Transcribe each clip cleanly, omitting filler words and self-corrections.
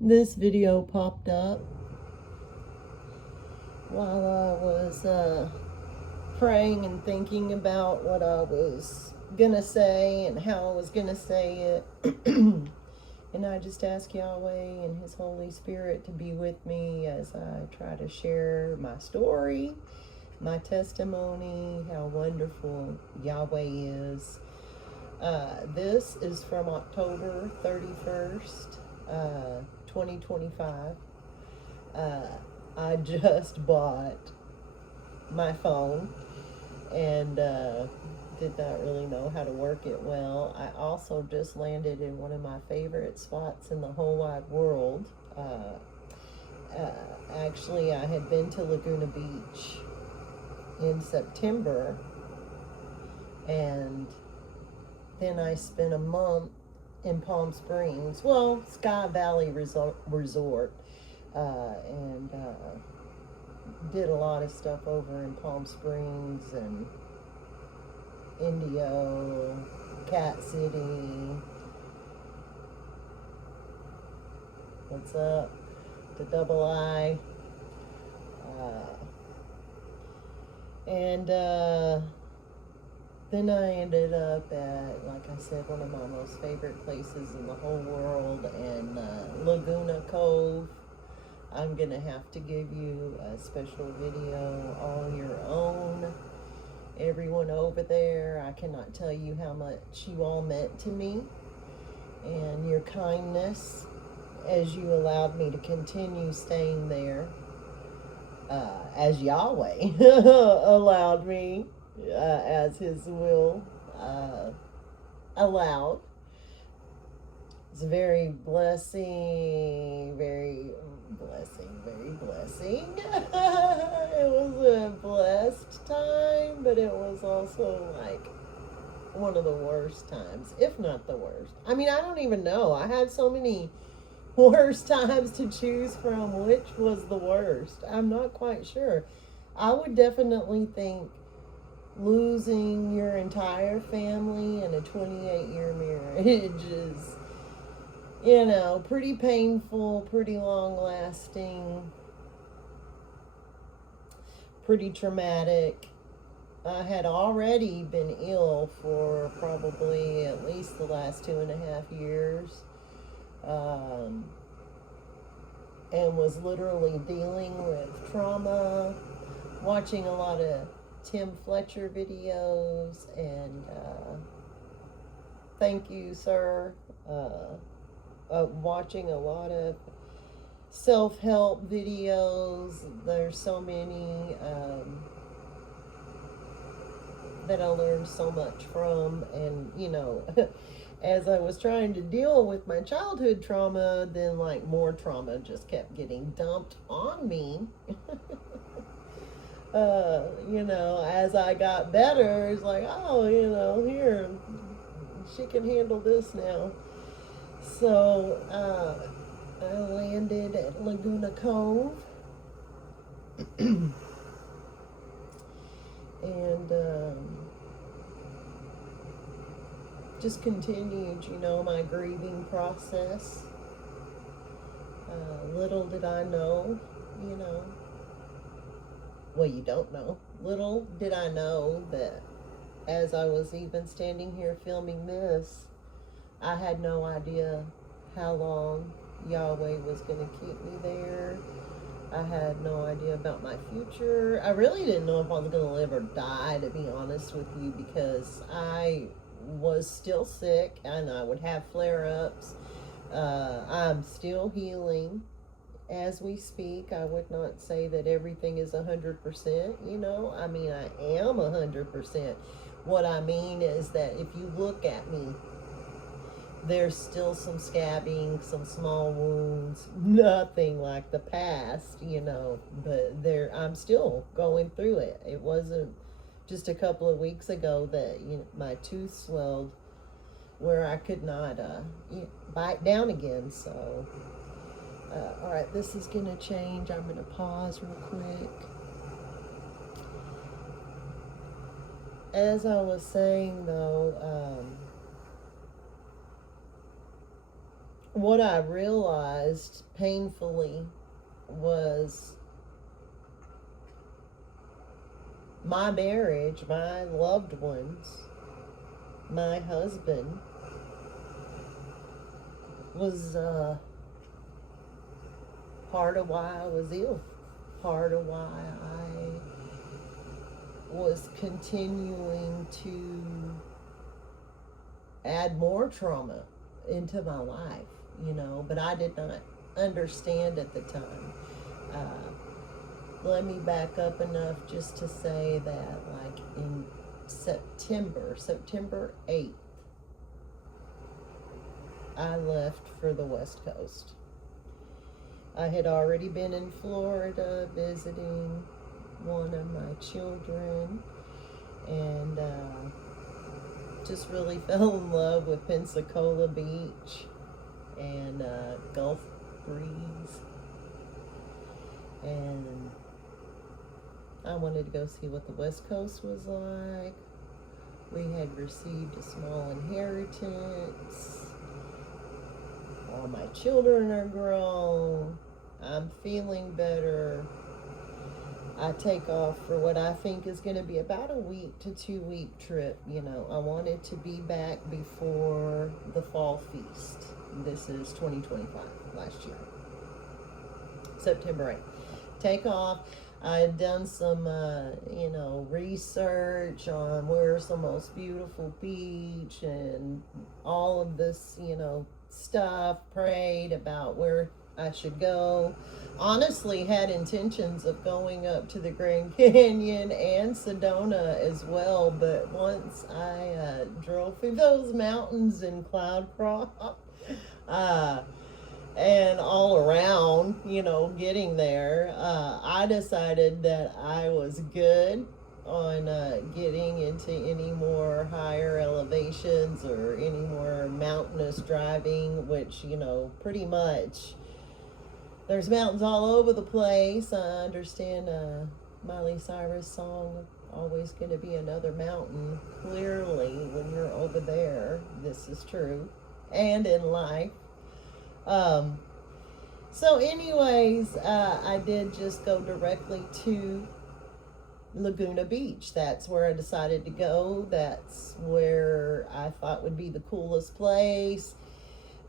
This video popped up while I was praying and thinking about what I was gonna say and how I was gonna say it. And I just ask Yahweh and His Holy Spirit to be with me as I try to share my story, my testimony, how wonderful Yahweh is. This is from October 31st, 2025. I just bought my phone and did not really know how to work it well. I also just landed in one of my favorite spots in the whole wide world. Actually, I had been to Laguna Beach in September, and then I spent a month in Palm Springs, well, Sky Valley Resort, and did a lot of stuff over in Palm Springs and Indio, Cat City. What's up? The Double I. And then I ended up at, like I said, one of my most favorite places in the whole world, and Laguna Cove. I'm going to have to give you a special video all your own. Everyone over there, I cannot tell you how much you all meant to me and your kindness as you allowed me to continue staying there, as Yahweh allowed me, as His will allowed. It's very blessing, very blessing, very blessing. It was a blessed time, but it was also like one of the worst times, if not the worst. I mean, I don't even know. I had so many worst times to choose from. Which was the worst? I'm not quite sure. I would definitely think losing your entire family in a 28-year marriage is, pretty painful, pretty long lasting, pretty traumatic. I had already been ill for probably at least the last 2.5 years, and was literally dealing with trauma, watching a lot of Tim Fletcher videos, and thank you, sir. Watching a lot of self-help videos. There's so many that I learned so much from, and as I was trying to deal with my childhood trauma, then like more trauma just kept getting dumped on me. As I got better, it's like, oh, here, she can handle this now. So I landed at Laguna Cove and just continued, my grieving process. Little did I know, well, you don't know. Little did I know that as I was even standing here filming this, I had no idea how long Yahweh was going to keep me there. I had no idea about my future. I really didn't know if I was going to live or die, to be honest with you, because I was still sick and I would have flare-ups. I'm still healing as we speak. I would not say that everything is 100%, I mean, I am 100%. What I mean is that if you look at me, there's still some scabbing, some small wounds, nothing like the past, but I'm still going through it. It wasn't just a couple of weeks ago that my tooth swelled where I could not bite down again. So all right, this is gonna change. I'm gonna pause real quick. As I was saying, though, what I realized painfully was my marriage, my loved ones, my husband was part of why I was ill, part of why I was continuing to add more trauma into my life, but I did not understand at the time. Let me back up enough just to say that, like, in September 8th, I left for the West Coast. I had already been in Florida visiting one of my children, and just really fell in love with Pensacola Beach and Gulf breeze, and I wanted to go see what the West Coast was like. We had received a small inheritance. All my children are grown. I'm feeling better. I take off for what I think is going to be about a week to 2 week trip. I wanted to be back before the fall feast. This is 2025, last year. September 8th. Take off. I had done some, research on where's the most beautiful beach and all of this, stuff, prayed about where I should go. Honestly, had intentions of going up to the Grand Canyon and Sedona as well, but once I drove through those mountains in Cloudcroft, and all around, getting there, I decided that I was good on getting into any more higher elevations or any more mountainous driving, which, pretty much there's mountains all over the place. I understand Miley Cyrus' song, Always Gonna Be Another Mountain. Clearly, when you're over there, this is true. And in life. So anyways, I did just go directly to Laguna Beach. That's where I decided to go. That's where I thought would be the coolest place.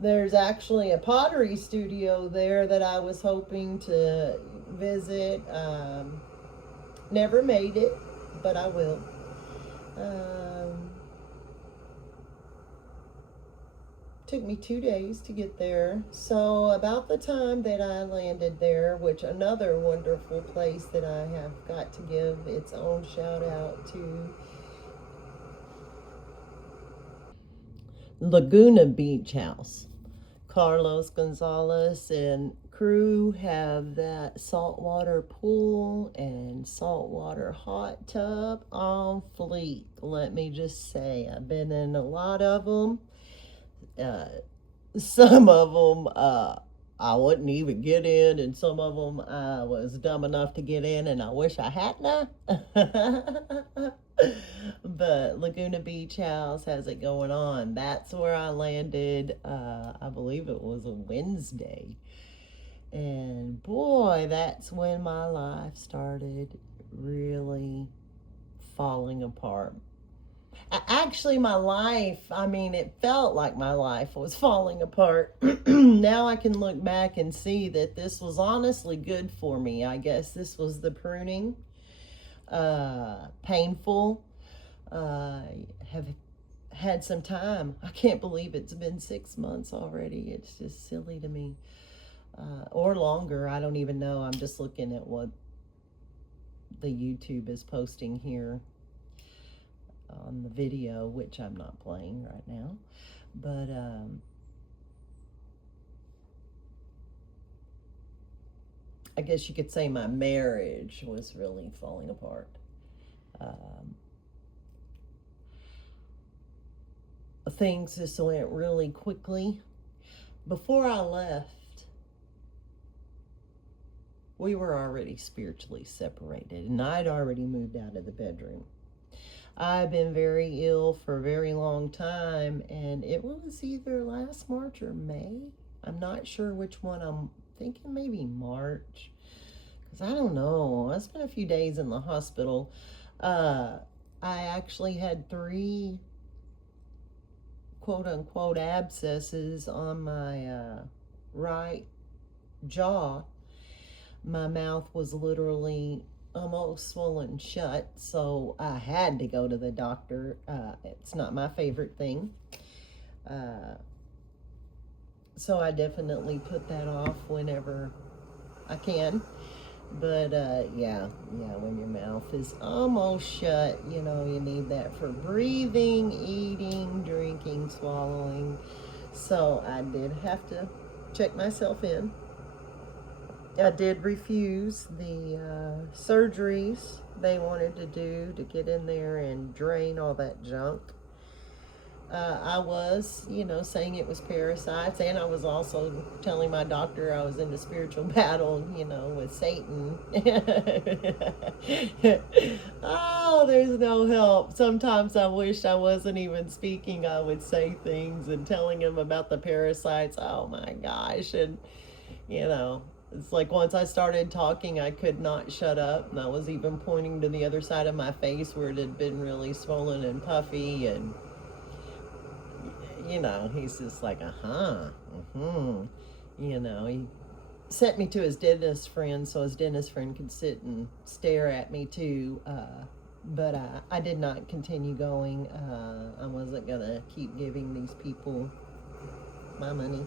There's actually a pottery studio there that I was hoping to visit. Never made it, but I will. Took me 2 days to get there. So about the time that I landed there, which another wonderful place that I have got to give its own shout out to, Laguna Beach House. Carlos Gonzalez and crew have that saltwater pool and saltwater hot tub on fleek. Let me just say, I've been in a lot of them. Some of them I wouldn't even get in, and some of them I was dumb enough to get in, and I wish I hadn't. But Laguna Beach House has it going on. That's where I landed. I believe it was a Wednesday, and boy, that's when my life started really falling apart. Actually, my life, it felt like my life was falling apart. Now I can look back and see that this was honestly good for me. I guess this was the pruning. Painful. Have had some time. I can't believe it's been 6 months already. It's just silly to me. Or longer. I don't even know. I'm just looking at what the YouTube is posting here on the video, which I'm not playing right now, but I guess you could say my marriage was really falling apart. Things just went really quickly. Before I left, we were already spiritually separated, and I'd already moved out of the bedroom. I've been very ill for a very long time, and it was either last March or May. I'm not sure which one. I'm thinking maybe March. Because I don't know. I spent a few days in the hospital. I actually had 3 quote unquote abscesses on my right jaw. My mouth was literally almost swollen shut, so I had to go to the doctor. It's not my favorite thing. So I definitely put that off whenever I can. But yeah, when your mouth is almost shut, you know, you need that for breathing, eating, drinking, swallowing. So I did have to check myself in. I did refuse the surgeries they wanted to do to get in there and drain all that junk. I was, you know, saying it was parasites, and I was also telling my doctor I was in a spiritual battle, you know, with Satan. Oh, there's no help. Sometimes I wish I wasn't even speaking. I would say things and telling him about the parasites. Oh my gosh. And, you know, it's like once I started talking, I could not shut up. And I was even pointing to the other side of my face where it had been really swollen and puffy. And, you know, he's just like, you know, he sent me to his dentist friend so his dentist friend could sit and stare at me too. But I did not continue going. I wasn't going to keep giving these people my money.